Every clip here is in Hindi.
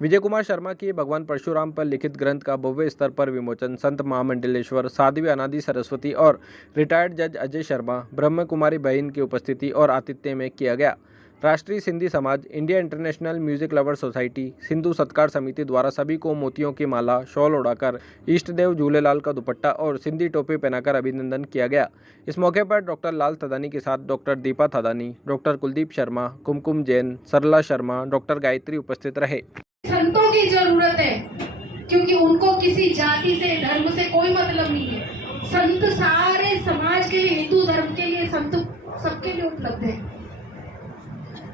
विजय कुमार शर्मा की भगवान परशुराम पर लिखित ग्रंथ का भव्य स्तर पर विमोचन संत महामंडलेश्वर साध्वी अनादि सरस्वती और रिटायर्ड जज अजय शर्मा ब्रह्म कुमारी बहन की उपस्थिति और आतिथ्य में किया गया। राष्ट्रीय सिंधी समाज, India international music lover society, Sindhu सत्कार समिति द्वारा सभी को मोतियों की माला, शॉल ओढ़ाकर, इष्ट देव झूलेलाल का दुपट्टा और सिंधी टोपी पहनाकर अभिनंदन किया गया। इस मौके पर डॉक्टर लाल थदानी के साथ डॉक्टर दीपा थदानी, डॉक्टर कुलदीप शर्मा, कुमकुम जैन, सरला शर्मा, डॉक्टर गायत्री उपस्थित रहे। संतों की जरूरत है क्योंकि उनको किसी जाति से, धर्म से कोई मतलब नहीं है। संत सारे समाज के लिए, हिंदू धर्म के लिए संत सबके लिए उपलब्ध है।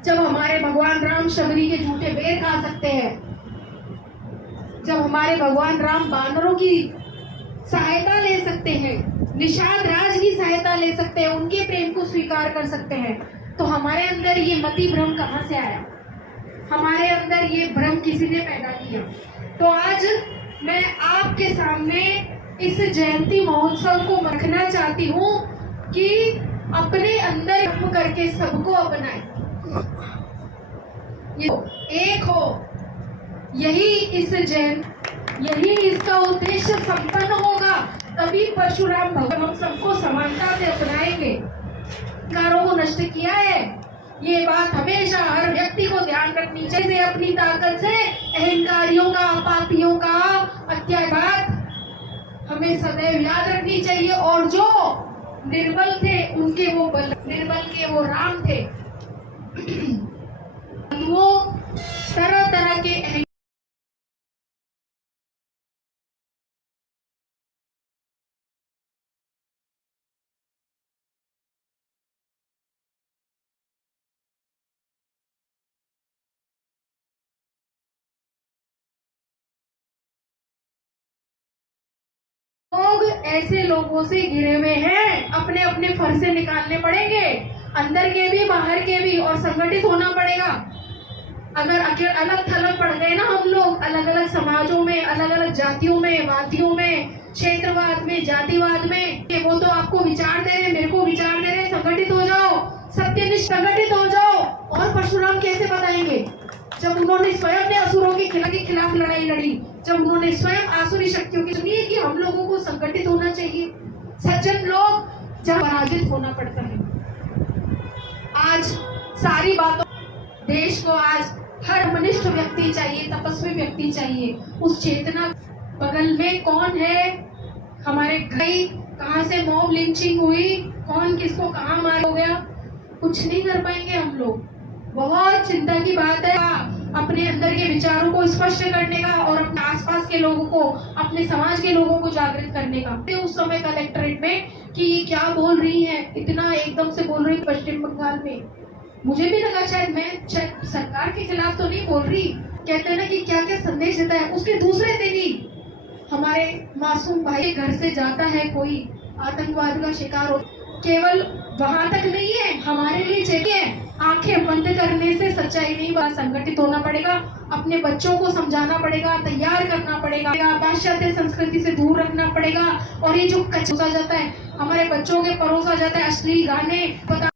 जब हमारे भगवान राम शबरी के झूठे बेर खा सकते हैं, जब हमारे भगवान राम बानरों की सहायता ले सकते हैं, निषाद राज की सहायता ले सकते हैं, उनके प्रेम को स्वीकार कर सकते हैं, तो हमारे अंदर ये मति भ्रम कहाँ से आया? हमारे अंदर ये भ्रम किसी ने पैदा किया। तो आज मैं आपके सामने इस जयंती महोत्सव को रखना चाहती हूँ कि अपने अंदर कर्म करके सबको अपनाएं, एक हो। यही इसका उद्देश्य संपन्न होगा, तभी परशुराम भगवान हम सबको समानता से अपनाएंगे। कारों को नष्ट किया है, ये बात हमेशा हर व्यक्ति को ध्यान रखनी चाहिए। अपनी ताकत से अहंकारियों का, पापियों का अत्याचार हमें सदैव याद रखनी चाहिए। और जो निर्बल थे उनके वो बल, निर्बल के वो राम थे। वो तरह तरह के लोग ऐसे लोगों से घिरे हुए हैं, अपने अपने फर से निकालने पड़ेंगे, अंदर के भी बाहर के भी, और संगठित होना पड़ेगा। अगर अलग थलग पड़ गए ना हम लोग, अलग अलग समाजों में, अलग अलग जातियों में, वादियों में, क्षेत्रवाद में, जातिवाद में, वो तो आपको विचार दे रहे, मेरे को विचार दे रहे, संगठित हो जाओ, सत्यनिष्ठ संगठित हो जाओ। और परशुराम कैसे बताएंगे? जब उन्होंने स्वयं ने असुरों के खिलाफ लड़ाई लड़ी, जब उन्होंने स्वयं आसुरी शक्तियों की सुनिए कि हम लोगों को संगठित होना चाहिए। सज्जन लोग जब पराजित होना पड़ता है। आज सारी बातों, देश को आज हर मनिष्ठ व्यक्ति चाहिए, तपस्वी व्यक्ति चाहिए। उस चेतना बगल में कौन है? हमारे गई कहाँ से मॉब लिंचिंग हुई, कौन किसको कहाँ मार हो गया, कुछ नहीं कर पाएंगे हम लोग। बहुत चिंता की बात है अपने अंदर के विचारों को स्पष्ट करने का और अपने आसपास के लोगों को, अपने समाज के लोगों को जागृत करने का। उस समय कलेक्ट्रेट में कि ये क्या बोल रही है, इतना एकदम से बोल रही पश्चिम बंगाल में। मुझे भी लगा शायद मैं सरकार के खिलाफ तो नहीं बोल रही। कहते हैं ना कि क्या क्या संदेश देता है। उसके दूसरे दिन ही हमारे मासूम भाई घर से जाता है कोई, आतंकवाद का शिकार हो। केवल वहां तक नहीं है, हमारे लिए चाहिए आंखें बंद करने से सच्चाई नहीं, बात संगठित होना पड़ेगा, अपने बच्चों को समझाना पड़ेगा, तैयार करना पड़ेगा, पाश्चात्य संस्कृति से दूर रखना पड़ेगा। और ये जो कचरा जाता है हमारे बच्चों के परोसा जाता है, अश्लील गाने, पता